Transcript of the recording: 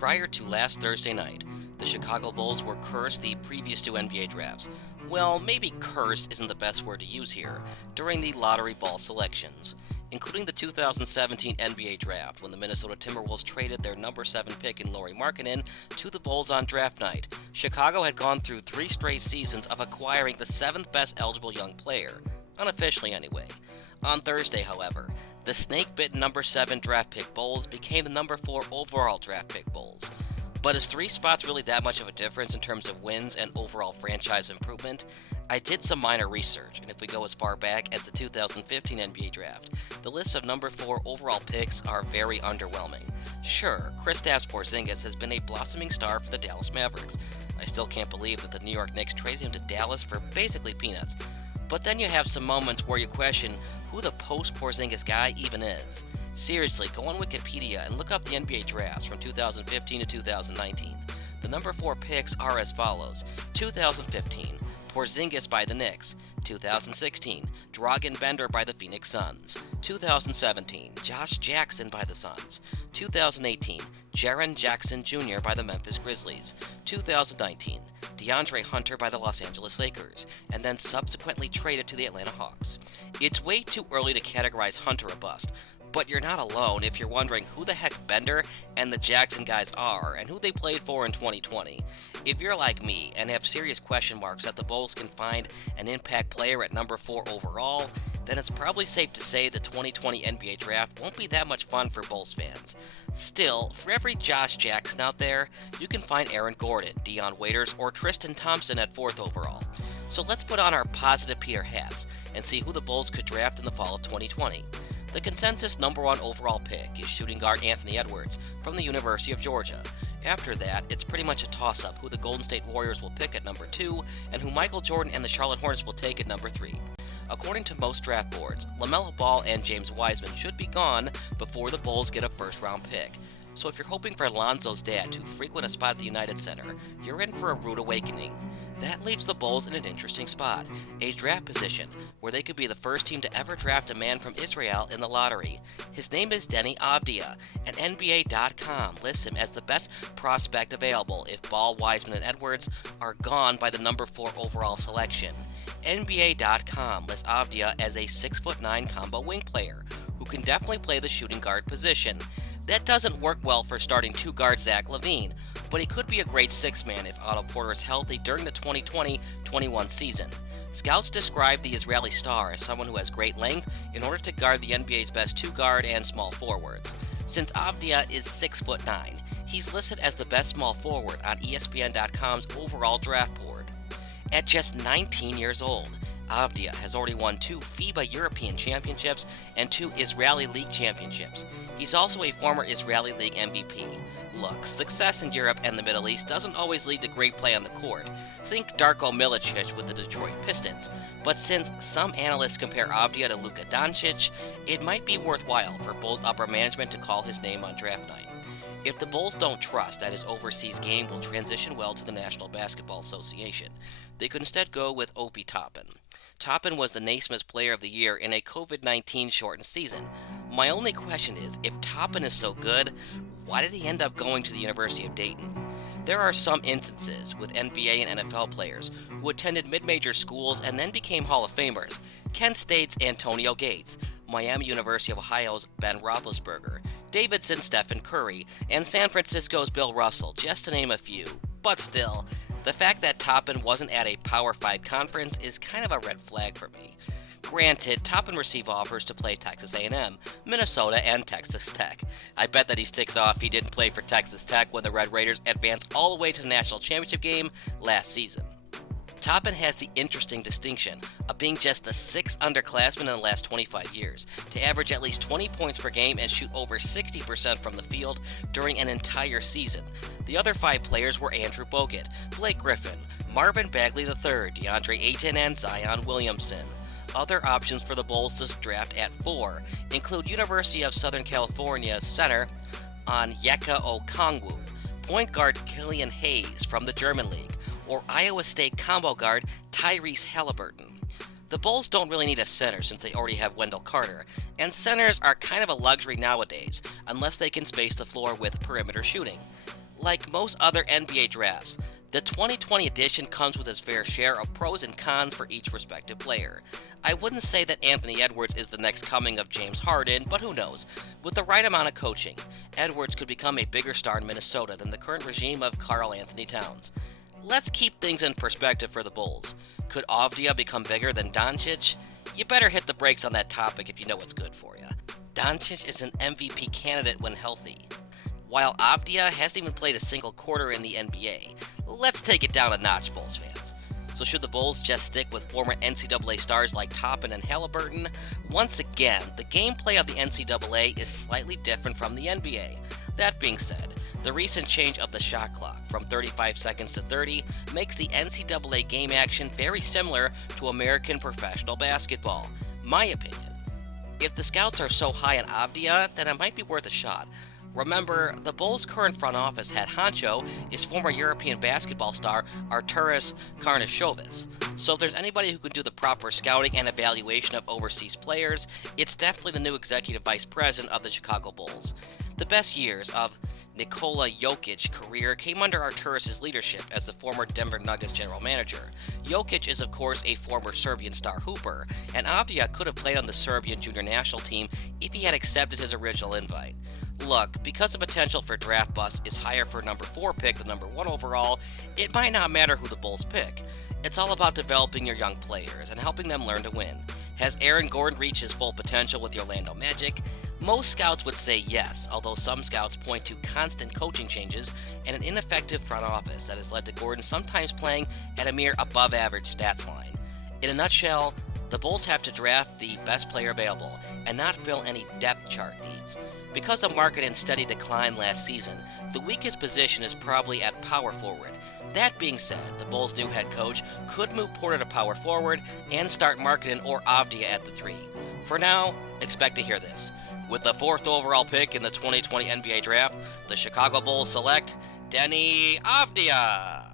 Prior to last Thursday night, the Chicago Bulls were cursed the previous two NBA drafts. Well, maybe cursed isn't the best word to use here, during the lottery ball selections, including the 2017 NBA draft when the Minnesota Timberwolves traded their number 7 pick in Lauri Markkanen to the Bulls on draft night. Chicago had gone through 3 straight seasons of acquiring the 7th best eligible young player, unofficially anyway. On Thursday, however, the snake-bitten number 7 draft pick Bulls became the number 4 overall draft pick Bulls. But is 3 spots really that much of a difference in terms of wins and overall franchise improvement? I did some minor research, and if we go as far back as the 2015 NBA draft, the list of number 4 overall picks are very underwhelming. Sure, Kristaps Porzingis has been a blossoming star for the Dallas Mavericks. I still can't believe that the New York Knicks traded him to Dallas for basically peanuts. But then you have some moments where you question who the post-Porzingis guy even is. Seriously, go on Wikipedia and look up the NBA drafts from 2015 to 2019. The number 4 picks are as follows. 2015, Porzingis by the Knicks. 2016, Dragan Bender by the Phoenix Suns. 2017, Josh Jackson by the Suns. 2018, Jaren Jackson Jr. by the Memphis Grizzlies. 2019, DeAndre Hunter by the Los Angeles Lakers, and then subsequently traded to the Atlanta Hawks. It's way too early to categorize Hunter a bust, but you're not alone if you're wondering who the heck Bender and the Jackson guys are and who they played for in 2020. If you're like me and have serious question marks that the Bulls can find an impact player at number 4 overall, then it's probably safe to say the 2020 NBA draft won't be that much fun for Bulls fans. Still, for every Josh Jackson out there, you can find Aaron Gordon, Dion Waiters, or Tristan Thompson at 4th overall. So let's put on our positive Peter hats and see who the Bulls could draft in the fall of 2020. The consensus number 1 overall pick is shooting guard Anthony Edwards from the University of Georgia. After that, it's pretty much a toss-up who the Golden State Warriors will pick at number 2 and who Michael Jordan and the Charlotte Hornets will take at number 3. According to most draft boards, LaMelo Ball and James Wiseman should be gone before the Bulls get a first-round pick. So if you're hoping for Lonzo's dad to frequent a spot at the United Center, you're in for a rude awakening. That leaves the Bulls in an interesting spot, a draft position where they could be the first team to ever draft a man from Israel in the lottery. His name is Deni Avdija, and NBA.com lists him as the best prospect available if Ball, Wiseman, and Edwards are gone by the number 4 overall selection. NBA.com lists Avdija as a 6'9" combo wing player who can definitely play the shooting guard position. That doesn't work well for starting 2 guard Zach LaVine, but he could be a great 6-man if Otto Porter is healthy during the 2020-21 season. Scouts describe the Israeli star as someone who has great length in order to guard the NBA's best 2 guard and small forwards. Since Avdija is 6'9", he's listed as the best small forward on ESPN.com's overall draft board. At just 19 years old, Avdija has already won 2 FIBA European Championships and 2 Israeli League Championships. He's also a former Israeli League MVP. Look, success in Europe and the Middle East doesn't always lead to great play on the court. Think Darko Milicic with the Detroit Pistons. But since some analysts compare Avdija to Luka Doncic, it might be worthwhile for Bulls upper management to call his name on draft night. If the Bulls don't trust that his overseas game will transition well to the National Basketball Association, they could instead go with Obi Toppin. Toppin was the Naismith Player of the Year in a COVID-19 shortened season. My only question is, if Toppin is so good, why did he end up going to the University of Dayton? There are some instances with NBA and NFL players who attended mid-major schools and then became Hall of Famers. Kent State's Antonio Gates, Miami University of Ohio's Ben Roethlisberger, Davidson's Stephen Curry, and San Francisco's Bill Russell, just to name a few. But still, the fact that Toppin wasn't at a Power 5 conference is kind of a red flag for me. Granted, Toppin received offers to play Texas A&M, Minnesota, and Texas Tech. I bet that he sticks off he didn't play for Texas Tech when the Red Raiders advanced all the way to the national championship game last season. Toppin has the interesting distinction of being just the 6th underclassman in the last 25 years to average at least 20 points per game and shoot over 60% from the field during an entire season. The other 5 players were Andrew Bogut, Blake Griffin, Marvin Bagley III, DeAndre Ayton, and Zion Williamson. Other options for the Bulls this draft at 4 include University of Southern California center Onyeka Okongwu, point guard Killian Hayes from the German League, or Iowa State combo guard Tyrese Halliburton. The Bulls don't really need a center since they already have Wendell Carter, and centers are kind of a luxury nowadays unless they can space the floor with perimeter shooting. Like most other NBA drafts, the 2020 edition comes with its fair share of pros and cons for each respective player. I wouldn't say that Anthony Edwards is the next coming of James Harden, but who knows? With the right amount of coaching, Edwards could become a bigger star in Minnesota than the current regime of Karl Anthony Towns. Let's keep things in perspective for the Bulls. Could Avdija become bigger than Doncic? You better hit the brakes on that topic if you know what's good for you. Doncic is an MVP candidate when healthy. While Avdija hasn't even played a single quarter in the NBA, let's take it down a notch, Bulls fans. So should the Bulls just stick with former NCAA stars like Toppin and Halliburton? Once again, the gameplay of the NCAA is slightly different from the NBA. That being said, the recent change of the shot clock from 35 seconds to 30 makes the NCAA game action very similar to American professional basketball. My opinion. If the scouts are so high on Avdija, then it might be worth a shot. Remember, the Bulls' current front office head honcho is former European basketball star Arturas Karnisovas. So if there's anybody who can do the proper scouting and evaluation of overseas players, it's definitely the new executive vice president of the Chicago Bulls. The best years of Nikola Jokic's career came under Arturas' leadership as the former Denver Nuggets general manager. Jokic is of course a former Serbian star hooper, and Avdija could have played on the Serbian junior national team if he had accepted his original invite. Look, because the potential for draft bust is higher for number 4 pick than number 1 overall, it might not matter who the Bulls pick. It's all about developing your young players and helping them learn to win. Has Aaron Gordon reached his full potential with the Orlando Magic? Most scouts would say yes, although some scouts point to constant coaching changes and an ineffective front office that has led to Gordon sometimes playing at a mere above-average stats line. In a nutshell, the Bulls have to draft the best player available and not fill any depth chart needs. Because of market in steady decline last season, the weakest position is probably at power forward. That being said, the Bulls' new head coach could move Porter to power forward and start Markkanen or Avdija at the 3. For now, expect to hear this. With the 4th overall pick in the 2020 NBA Draft, the Chicago Bulls select Deni Avdija.